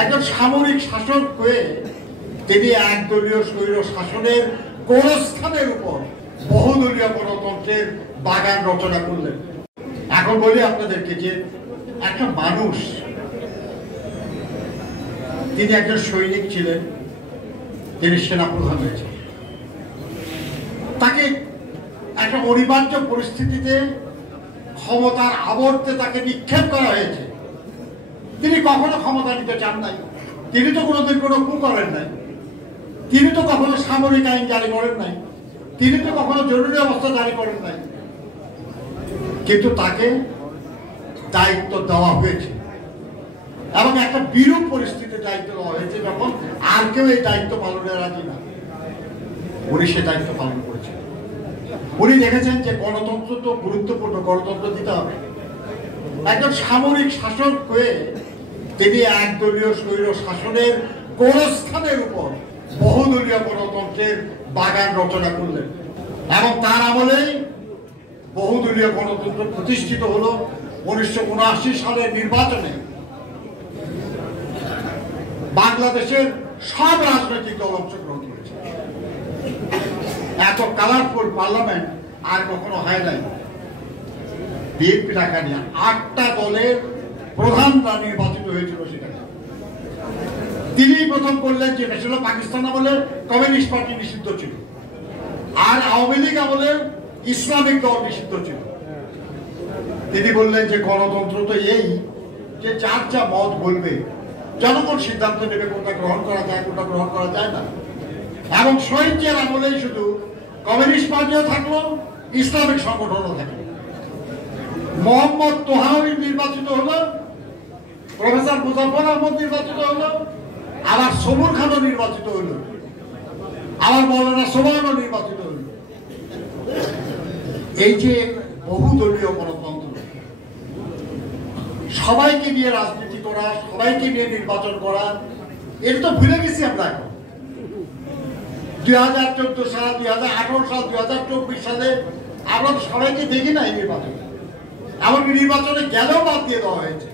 একজন সামরিক শাসক হয়ে তিনি একদলীয় স্বৈর শাসনের গোরস্থানের উপর বহুদলীয় গণতন্ত্রের বাগান রচনা করলেন। এখন বলি আপনাদেরকে যে একটা মানুষ, তিনি একজন সৈনিক ছিলেন, তিনি সেনাপ্রধান হয়েছেন, তাকে একটা অনিবার্য পরিস্থিতিতে ক্ষমতার আবর্তে তাকে নিক্ষেপ করা হয়েছে। তিনি কখনো ক্ষমতা নিতে চান নাই, তিনি তো কোনোদিন কোনো কু করেন নাই, তিনি তো কখনো সামরিক আইন জারি করেন নাই, তিনি তো কখনো জরুরি অবস্থা জারি করেন নাই, কিন্তু তাকে দায়িত্ব দেওয়া হয়েছে এবং একটা বিরূপ পরিস্থিতির দায়িত্ব দেওয়া হয়েছে যখন আর কেউ এই দায়িত্ব পালনে রাজি না। উনি সে দায়িত্ব পালন করেছেন। উনি দেখেছেন যে গণতন্ত্র তো গুরুত্বপূর্ণ, গণতন্ত্র দিতে হবে। একজন সামরিক শাসক হয়ে তিনি একদলীয় স্বৈর শাসনের গোরস্থানের উপর বহুদলীয় গণতন্ত্রের বাগান রচনা করলেন এবং তার আমলেই বহুদলীয় গণতন্ত্র প্রতিষ্ঠিত হলো। 1979 সালের নির্বাচনে বাংলাদেশের সব রাজনৈতিক দল অংশগ্রহণ করেছে। এত কালারফুল পার্লামেন্ট আর কখনো হয় নাই। বিএনপি টাকা নিয়ে 8টা দলের প্রধানরা নির্বাচিত হয়েছিল সেখানে। তিনি প্রথম বললেন যে ছিল পাকিস্তান আমলে কমিউনিস্ট পার্টি নিষিদ্ধ ছিল, আর আওয়ামী লীগ আমলে ইসলামিক দল নিষিদ্ধ ছিল। তিনি বললেন যে গণতন্ত্র তো এই যে যার যা মত বলবে, জনগণ সিদ্ধান্ত নেবে কোনটা গ্রহণ করা যায় কোনটা গ্রহণ করা যায় না। এবং শহীদ জিয়ার আমলেই শুধু কমিউনিস্ট পার্টিও থাকলো, ইসলামিক সংগঠনও থাকলো। মোহাম্মদ তোহাউরি নির্বাচিত হলো, প্রফেসর মুজাফর আহমদ নির্বাচিত হলো, আবার সবুর খানও নির্বাচিত হলো, আবার মৌলানা সোবহানও নির্বাচিত হলো। এই যে বহুদলীয় গণতন্ত্র, সবাইকে নিয়ে রাজনীতি করা, সবাইকে নিয়ে নির্বাচন করা, এটা তো ভুলে গেছি আমরা। এখন 2014 সাল, 2018 সাল, 2024 সালে আমরা তো সবাইকে দেখি না এই নির্বাচনে। এমনকি নির্বাচনে গেলেও বাদ দিয়ে দেওয়া হয়েছে,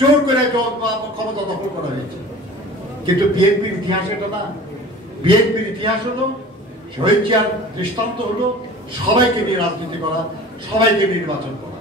জোর করে ক্ষমতা দখল করা হয়েছে। কিন্তু বিএনপির ইতিহাস এটা না। বিএনপির ইতিহাস হলো শহীদ জিয়ার দৃষ্টান্ত হলো সবাইকে নিয়ে রাজনীতি করা, সবাইকে নির্বাচন করা।